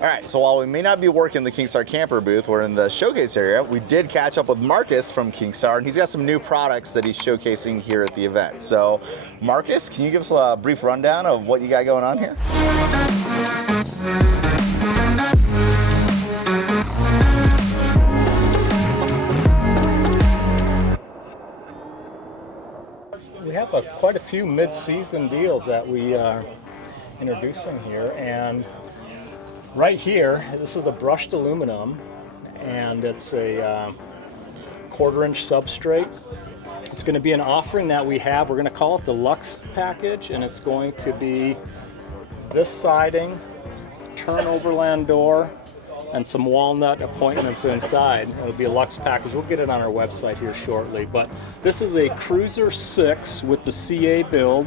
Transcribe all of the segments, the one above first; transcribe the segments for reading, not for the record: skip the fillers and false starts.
All right, so while we may not be working the KingStar camper booth, we're in the showcase area, we did catch up with Marcus from KingStar, and he's got some new products that he's showcasing here at the event. So, Marcus, can you give us a brief rundown of what you got going on here? We have quite a few mid-season deals that we are introducing here, and right here, this is a brushed aluminum, and it's a 1/4-inch substrate. It's going to be an offering that we have. We're going to call it the Luxe package, and it's going to be this siding, turn overland door, and some walnut appointments inside. It'll be a Luxe package. We'll get it on our website here shortly. But this is a KRUZR 6 with the CA build,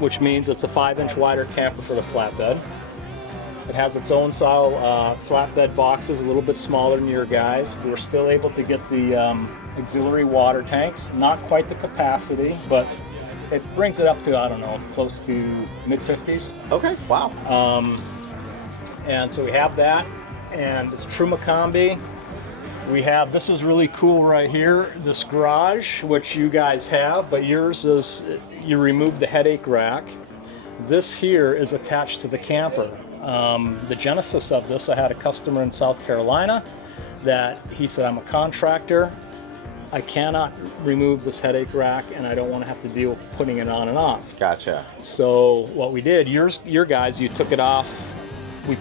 which means it's a 5-inch wider camper for the flatbed. It has its own style flatbed boxes, a little bit smaller than your guys. We're still able to get the auxiliary water tanks. Not quite the capacity, but it brings it up to, I don't know, close to mid-50s. Okay, wow. And so we have that, and it's Truma Combi. We have, this is really cool right here, this garage, which you guys have, but yours is, you remove the headache rack. This here is attached to the camper. The genesis of this, I had a customer in South Carolina that he said, I'm a contractor, I cannot remove this headache rack, and I don't want to have to deal with putting it on and off. Gotcha. So what we did, your guys, you took it off, we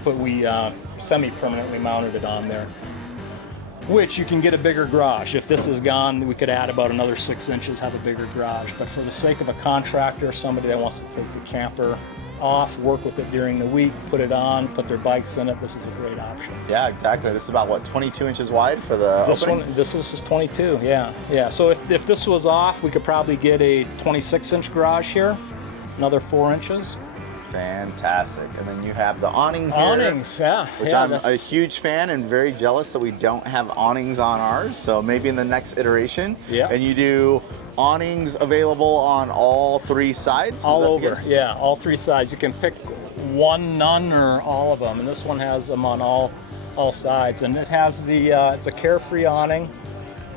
semi-permanently mounted it on there, which you can get a bigger garage. If this is gone, we could add about another 6 inches, have a bigger garage. But for the sake of a contractor, somebody that wants to take the camper off, work with it during the week, put it on, put their bikes in it, this is a great option. Yeah, exactly. This is about, what, 22 inches wide for the opening? This is 22, yeah. So if this was off, we could probably get a 26-inch garage here, another 4 inches. Fantastic. And then you have the awning here. Awnings, yeah. Which I'm a huge fan and very jealous that we don't have awnings on ours. So maybe in the next iteration. Yeah. And you do awnings available on all 3 sides? All over, yeah, all 3 sides. You can pick one, none, or all of them. And this one has them on all sides. And it has the, it's a Carefree awning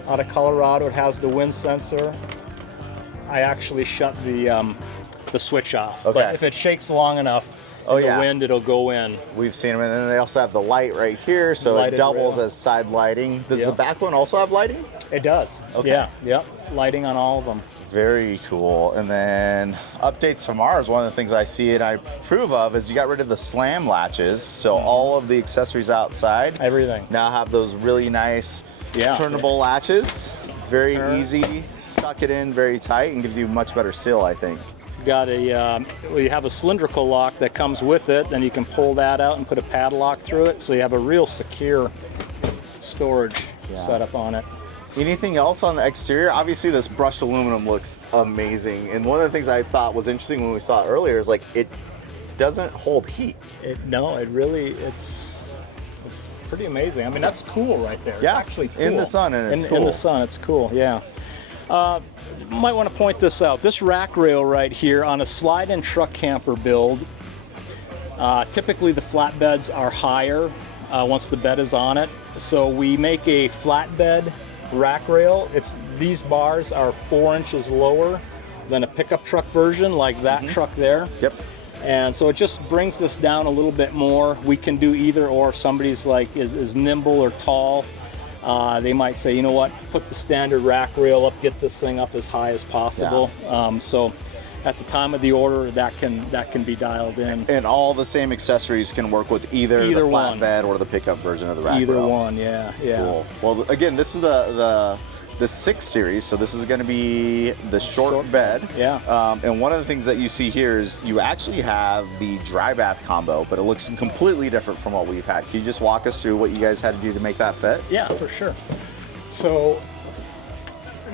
out of Colorado. It has the wind sensor. I actually shut the switch off. Okay. But if it shakes long enough, the wind, it'll go in. We've seen them, and then they also have the light right here, so it doubles as side lighting. Does the back one also have lighting? It does. Okay. Yeah, lighting on all of them. Very cool. And then updates from ours, one of the things I see and I approve of is you got rid of the slam latches, so all of the accessories outside everything now have those really nice turnable latches. Very easy, stuck it in very tight, and gives you a much better seal, I think. Got you have a cylindrical lock that comes with it, then you can pull that out and put a padlock through it, so you have a real secure storage setup on it. Anything else on the exterior? Obviously this brushed aluminum looks amazing, and one of the things I thought was interesting when we saw it earlier is like it doesn't hold heat. It's pretty amazing. I mean, that's cool right there. Yeah, it's actually cool. In the sun, and it's cool. In the sun, it's cool, yeah. Might want to point this out. This rack rail right here on a slide-in truck camper build, typically the flatbeds are higher once the bed is on it. So we make a flatbed rack rail. These bars are 4 inches lower than a pickup truck version, like that truck there. Yep. And so it just brings this down a little bit more. We can do either or. If somebody's like is nimble or tall, they might say, you know what, put the standard rack rail up, get this thing up as high as possible. Yeah. So at the time of the order, that can be dialed in. And all the same accessories can work with either the flatbed or the pickup version of the rack rail. Either one, yeah. Cool. Well, again, this is the 6 series, so this is going to be the short bed. Yeah. And one of the things that you see here is you actually have the dry bath combo, but it looks completely different from what we've had. Can you just walk us through what you guys had to do to make that fit? Yeah, for sure. So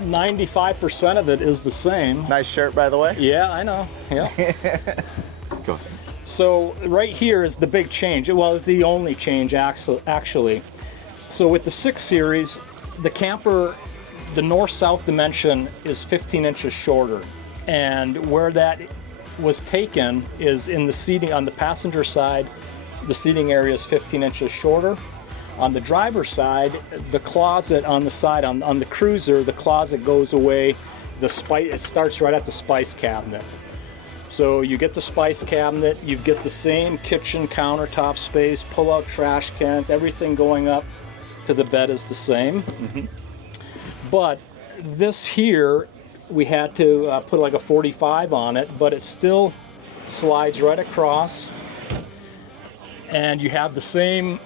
95% of it is the same. Nice shirt, by the way. Yeah, I know. Yeah. Go ahead. So right here is the big change. Well, it's the only change actually. So with the 6 series, the camper, the north-south dimension is 15 inches shorter, and where that was taken is in the seating on the passenger side. the seating area is 15 inches shorter. On the driver's side, the closet on the side, on the KRUZR, the closet goes away. It starts right at the spice cabinet. So you get the spice cabinet, you get the same kitchen countertop space, pull-out trash cans, everything going up to the bed is the same. But this here, we had to put like a 45 on it, but it still slides right across, and you have the same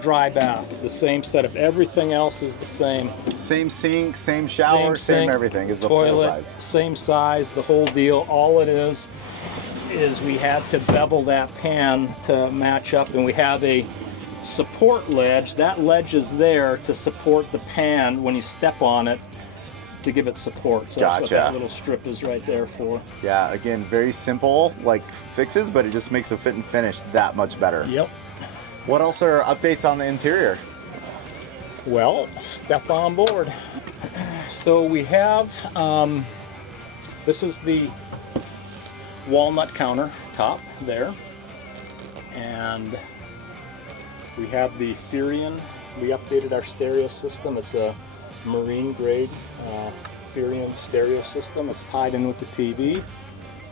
dry bath, the same setup. Everything else is the same. Same sink, same shower, same sink, everything. Is a toilet, full size. same size, the whole deal. All it is we had to bevel that pan to match up, and we have a support ledge. That ledge is there to support the pan when you step on it, to give it support. So that's what that little strip is right there for. Yeah, again, very simple like fixes, but it just makes the fit and finish that much better. Yep. What else are updates on the interior? Well, step on board. So we have, this is the walnut countertop there, and we have the Furion. We updated our stereo system. It's a marine grade Furion stereo system. It's tied in with the TV.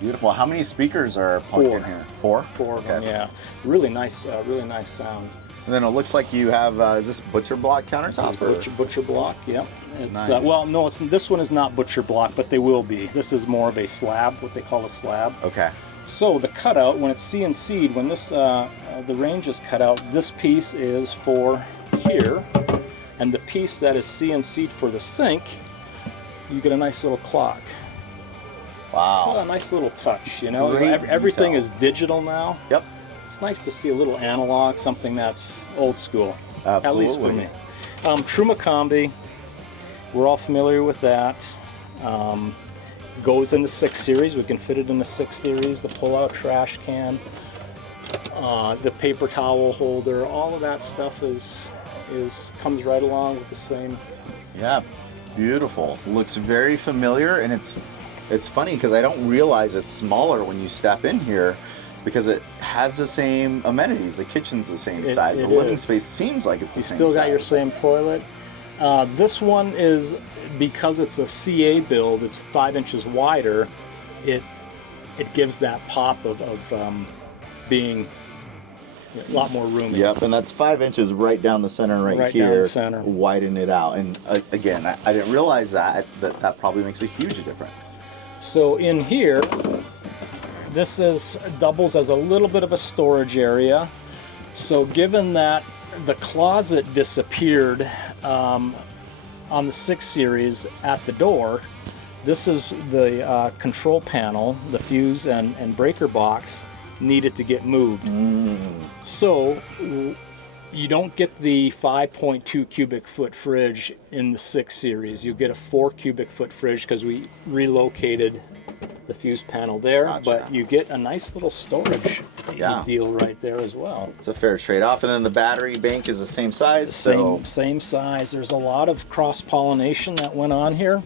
Beautiful. How many speakers are plugged in here? Four? Four of them, yeah. Really nice sound. And then it looks like you have, is this butcher block countertop? This is butcher block, yeah. It's, Nice. well, no, this one is not butcher block, but they will be. This is more of a slab, what they call a slab. Okay. So the cutout, when it's CNC'd, when this the range is cut out, this piece is for here, and the piece that is CNC'd for the sink, you get a nice little clock. Wow. So a nice little touch, you know. Great Everything detail. is digital now. Yep. It's nice to see a little analog, something that's old school. Absolutely. At least for me. Truma Combi, we're all familiar with that. Goes in the 6 Series. We can fit it in the 6 Series. The pull-out trash can, the paper towel holder, all of that stuff comes right along with the same. Yeah. Beautiful. Looks very familiar, and it's funny because I don't realize it's smaller when you step in here, because it has the same amenities. The kitchen's the same size. The living space seems like it's the same size. You still got your same toilet. This one is, because it's a CA build, it's 5 inches wider, it gives that pop of being a lot more roomy. Yep, and that's 5 inches right down the center right here. Down the center. Widen it out. And again, I didn't realize that probably makes a huge difference. So in here, this doubles as a little bit of a storage area. So given that the closet disappeared on the 6 Series at the door, this is the control panel, the fuse and breaker box needed to get moved. So you don't get the 5.2 cubic foot fridge in the 6 Series. You get a 4 cubic foot fridge because we relocated the fuse panel there. Gotcha. But you get a nice little storage deal right there as well. It's a fair trade-off. And then the battery bank is the same size. Same size. There's a lot of cross-pollination that went on here.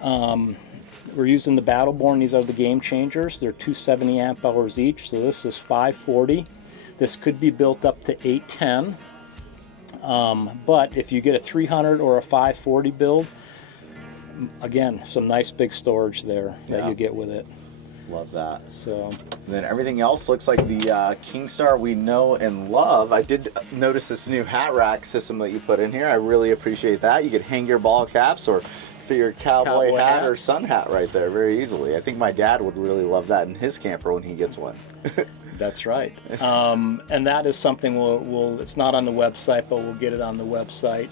We're using the Battleborn. These are the game changers. They're 270 amp hours each, so this is 540. This could be built up to 810. But if you get a 300 or a 540 build, again, some nice big storage there that you get with it. Love that. So, and then everything else looks like the KingStar we know and love. I did notice this new hat rack system that you put in here. I really appreciate that. You could hang your ball caps or fit your cowboy hat or sun hat right there very easily. I think my dad would really love that in his camper when he gets one. That's right. And that is something it's not on the website, but we'll get it on the website.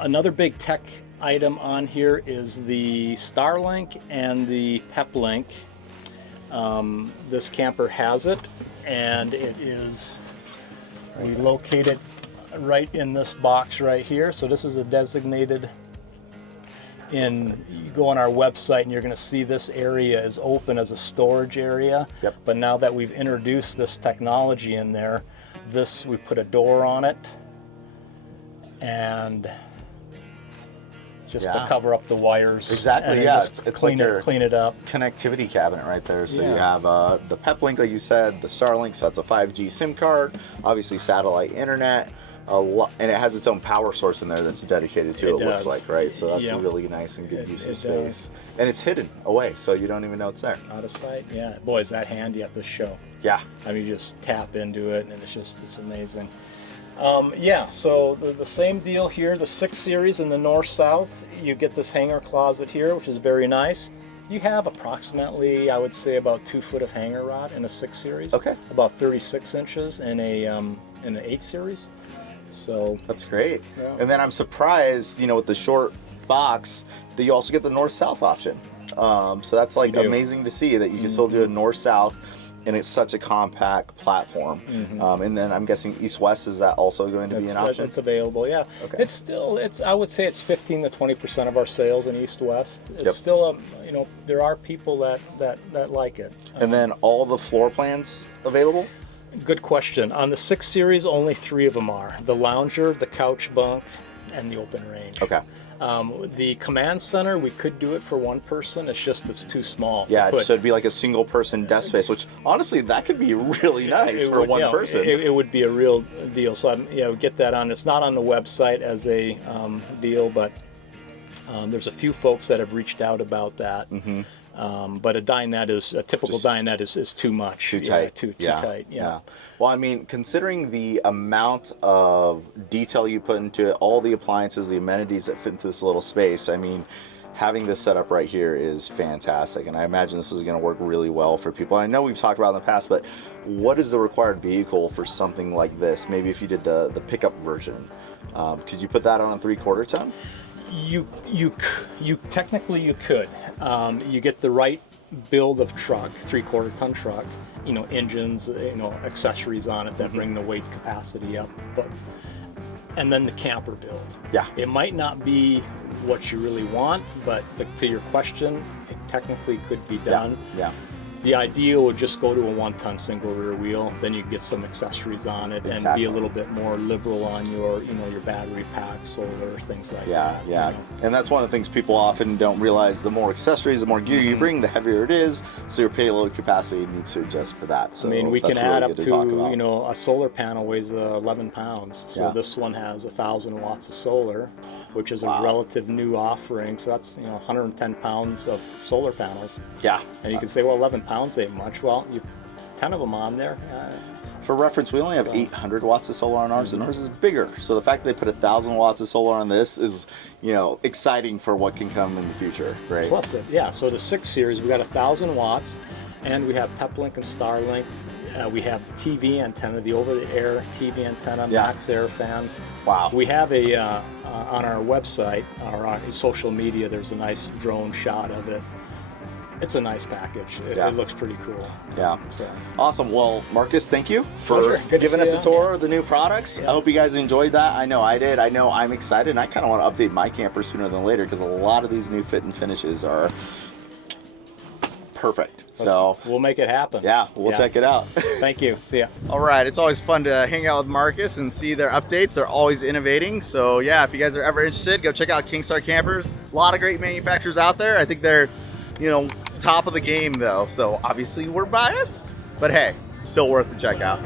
Another big tech item on here is the Starlink and the PepLink. This camper has it, and we locate it right in this box right here. So this is a designated, you go on our website and you're going to see this area is open as a storage area. Yep. But now that we've introduced this technology in there, we put a door on it, and just Yeah. to cover up the wires. Exactly, and yeah, just it's clean like it, your clean it up. connectivity cabinet right there. So you Yeah. have the PepLink, like you said, the Starlink, so that's a 5G SIM card, obviously satellite internet, and it has its own power source in there that's dedicated to it, looks does. like, right? So that's Yep. really nice and good use of It space. And it's hidden away, so you don't even know it's there. Out of sight. Yeah. Boy, is that handy at this show. Yeah. I mean, you just tap into it, and it's amazing. Yeah, so the same deal here, the 6 Series in the north-south. You get this hanger closet here, which is very nice. You have approximately, I would say, about 2 foot of hanger rod in a 6 Series. Okay. About 36 inches in an 8 Series. So That's great. Yeah. And then I'm surprised, with the short box, that you also get the north-south option. So that's like You do. amazing to see that you can still do a north-south, and it's such a compact platform. And then I'm guessing east-west, is that also going to be an option? It's available, yeah. Okay. I would say it's 15 to 20% of our sales in east-west. It's Yep. still, there are people that like it. And then all the floor plans available? Good question. On the 6 Series, only 3 of them are. The lounger, the couch bunk, and the open range. Okay. The command center, we could do it for one person. It's too small. to Yeah, put. so it'd be like a single person desk space, which honestly, that could be really nice It for would, one yeah, person. It would be a real deal. So get that on. It's not on the website as a deal, but there's a few folks that have reached out about that. But a typical dinette is too much. Too tight. Too tight. Yeah. Well, I mean, considering the amount of detail you put into it, all the appliances, the amenities that fit into this little space, I mean, having this set up right here is fantastic. And I imagine this is going to work really well for people. And I know we've talked about it in the past, but what is the required vehicle for something like this? Maybe if you did the pickup version, could you put that on a 3/4 ton? You technically you could. You get the right build of truck, 3/4 ton truck. Engines, accessories on it that bring the weight capacity up, and then the camper build. Yeah. It might not be what you really want, but to your question, it technically could be done. Yeah. The ideal would just go to a 1-ton single rear wheel. Then you get some accessories on it and be a little bit more liberal on your battery pack, solar, things like that. Yeah. And that's one of the things people often don't realize. The more accessories, the more gear you bring, the heavier it is. So your payload capacity needs to adjust for that. So we can that's add really up good talk about. to, a solar panel weighs 11 pounds. So this one has 1,000 watts of solar, which is a relative new offering. So that's, 110 pounds of solar panels. Yeah. And you can say, well, 11 pounds ain't much. Well, you 10 of them on there. For reference, we only have 800 watts of solar on ours, and ours is bigger. So the fact that they put 1,000 watts of solar on this is, exciting for what can come in the future, right? Plus, so the 6 Series, we got 1,000 watts, and we have PepLink and Starlink. We have the TV antenna, the over-the-air TV antenna, Max Air fan. Wow. We have on our website, our social media, there's a nice drone shot of it. It's a nice package. It looks pretty cool. Yeah. So. Awesome. Well, Marcus, thank you for Pleasure. Good to giving see us a you. tour of the new products. I hope you guys enjoyed that. I know I did. I know I'm excited, and I kind of want to update my camper sooner than later because a lot of these new fit and finishes are perfect. So we'll make it happen. Yeah, we'll check it out. Thank you. See ya. All right, it's always fun to hang out with Marcus and see their updates. They're always innovating. So yeah, if you guys are ever interested, go check out KingStar Campers. A lot of great manufacturers out there. I think they're, top of the game though. So obviously we're biased, but hey, still worth the check out.